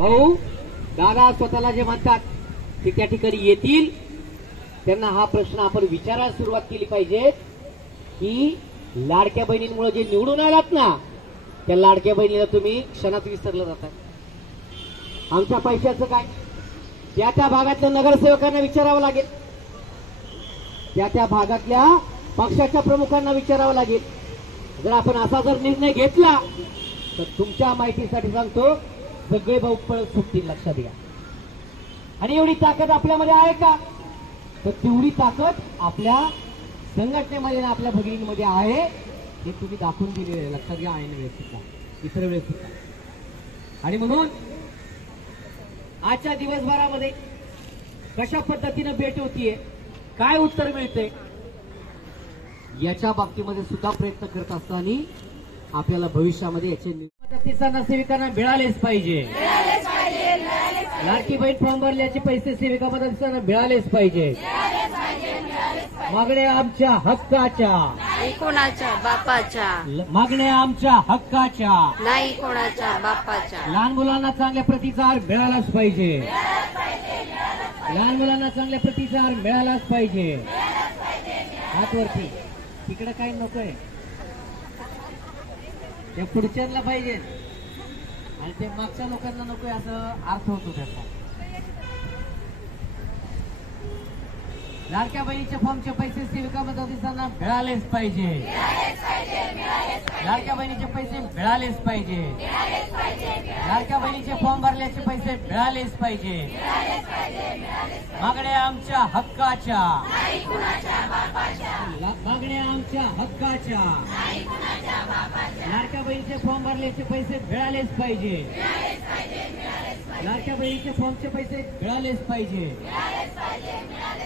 भाऊ दादा स्वतःला जे म्हणतात ते त्या ठिकाणी येतील, त्यांना हा प्रश्न आपण विचारायला सुरुवात केली पाहिजे की लाडक्या बहिणींमुळे जे निवडून आलात ना, त्या लाडक्या बहिणीला तुम्ही क्षणात विसरलं जातात. आमच्या पैशाचं काय? त्या त्या भागातल्या नगरसेवकांना विचारावं लागेल, त्या त्या भागातल्या पक्षाच्या प्रमुखांना विचारावं लागेल. जर आपण असा जर निर्णय घेतला तर तुमच्या माहितीसाठी सांगतो, सगळे भाऊ पळत सुटतील, लक्षात घ्या. आणि एवढी ताकद आपल्यामध्ये आहे का? तर तेवढी ताकद आपल्या संघटनेमध्ये, आपल्या भगिनींमध्ये आहे, हे तुम्ही दाखवून दिले, लक्षात घ्या. आहे ना वेळेस सुद्धा, इतर वेळेस सुद्धा. आणि म्हणून आजच्या दिवसभरामध्ये कशा पद्धतीने भेट होतीये, काय उत्तर मिळते, याच्या बाबतीमध्ये सुद्धा प्रयत्न करत असताना आपल्याला भविष्यामध्ये याचे मदतीचा सेविकांना मिळालेच पाहिजे. लाडकी बहीण फॉर्म भरल्याचे पैसे सेविका मदतीचा मिळालेच पाहिजे. मागण्या आमच्या हक्काच्या, नाही कोणाच्या बापाच्या. मागण्या आमच्या हक्काच्या, नाही कोणाच्या बापाच्या. लहान मुलांना चांगल्या प्रतिसाद मिळालाच पाहिजे. लहान मुलांना चांगल्या प्रतिसाद मिळालाच पाहिजे. हातवरती, तिकडे काही नकोय, ते पुढच्यांना पाहिजे आणि ते मागच्या लोकांना नकोय, असं अर्थ होतो त्याचा. लाडक्या बहिणीच्या फॉर्मचे पैसे सेविका मदतीसांना मिळालेच पाहिजे. लाडक्या बहिणीचे पैसे मिळालेच पाहिजे. लाडक्या बहिणीचे फॉर्म भरल्याचे पैसे मिळालेच पाहिजे. मागण्या आमच्या हक्काच्या, मागण्या आमच्या हक्काच्या. लाडक्या बहिणीचे फॉर्म भरल्याचे पैसे मिळालेच पाहिजे. लाडक्या बहिणीचे फॉर्मचे पैसे मिळालेच पाहिजे.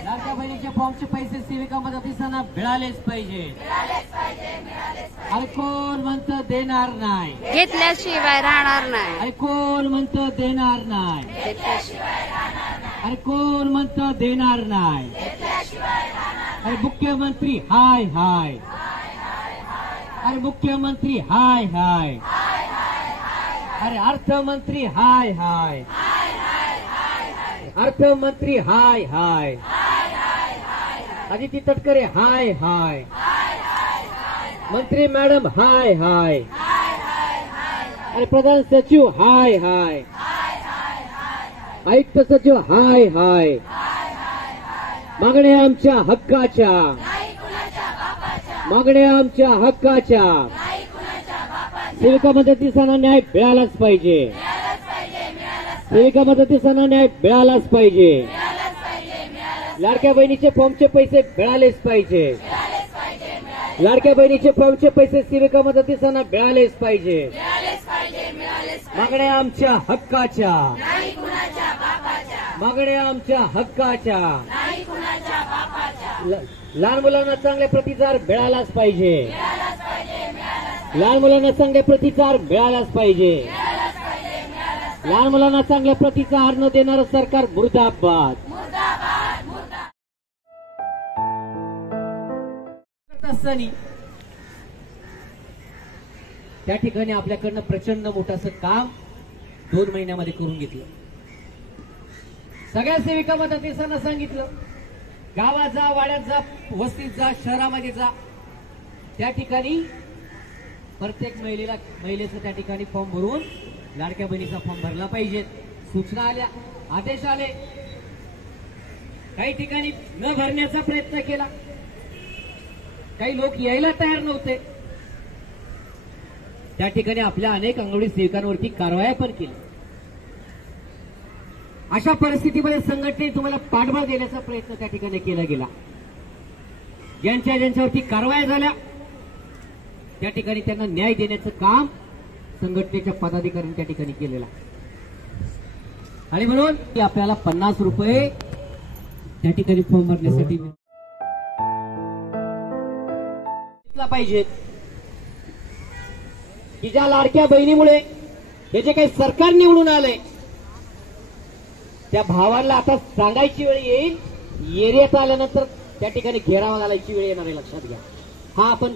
लाडक्या बहिणीचे फॉर्मचे पैसे सेविका मदतीसांना मिळालेच पाहिजे. अरे कोण म्हणतं देणार नाही, घेतल्याशिवाय राहणार नाही. अरे कोण म्हणतं देणार नाही, अरे कोण म्हणतं देणार नाही. अरे मुख्यमंत्री हाय हाय, अरे मुख्यमंत्री हाय हाय, अरे अर्थमंत्री हाय हाय, अर्थमंत्री हाय हाय, आदिती तटकरे हाय हाय, मंत्री मॅडम हाय हाय, अरे प्रधान सचिव हाय हाय, आयुक्त सचिव हाय हाय. मागण्या आमच्या हक्काच्या, मागण्या आमच्या हक्काच्या. सेविका मदतीसांना न्याय मिळालाच पाहिजे. सेविका मदतीसांना न्याय मिळालाच पाहिजे. लाडक्या बहिणीचे फॉर्मचे पैसे मिळालेच पाहिजे. लाडक्या बहिणीचे फॉर्मचे पैसे सेविका मदतीसांना मिळालेच पाहिजे. मागण्या आमच्या हक्काच्या, मागण्या आमच्या हक्काच्या. लहान मुलांना चांगल्या प्रतिसाद मिळालाच पाहिजे. लहान मुलांना चांगल्या प्रतिसाद मिळालाच पाहिजे. लहान मुलांना चांगल्या प्रतिसाद न देणारं सरकार मुर्दाबाद. त्या ठिकाणी आपल्याकडनं प्रचंड मोठं असं काम 2 महिन्यामध्ये करून घेतलं. सगळ्या सेविका मदतीसांना सांगितलं, गावात जा, वाड्यात जा, वस्तीत जा, शहरामध्ये जा, त्या ठिकाणी प्रत्येक महिलेचं त्या ठिकाणी फॉर्म भरून लाडक्या बहिणीचा फॉर्म भरला पाहिजे. सूचना आल्या, आदेश आले. काही ठिकाणी न भरण्याचा प्रयत्न केला, काही लोक यायला तयार नव्हते. त्या ठिकाणी आपल्या अनेक अंगणवाडी सेविकांवरती कारवाया पण केल्या. अशा परिस्थितीमध्ये संघटनेने तुम्हाला पाठबळ देण्याचा प्रयत्न त्या ठिकाणी केला गेला. ज्यांच्यावरती कारवाया झाल्या त्या ठिकाणी त्यांना न्याय देण्याचं काम संघटनेच्या पदाधिकाऱ्यांनी त्या ठिकाणी केलेलं. आणि म्हणून आपल्याला 50 रुपये त्या ठिकाणी फॉर्म भरण्यासाठी पाहिजे की ज्या लाडक्या बहिणीमुळे हे जे काही सरकार निवडून आलंय त्या भावांना आता सांगायची वेळ येईल. एरियात आल्यानंतर त्या ठिकाणी घेरावा घालायची वेळ येणार आहे, लक्षात घ्या. हा आपण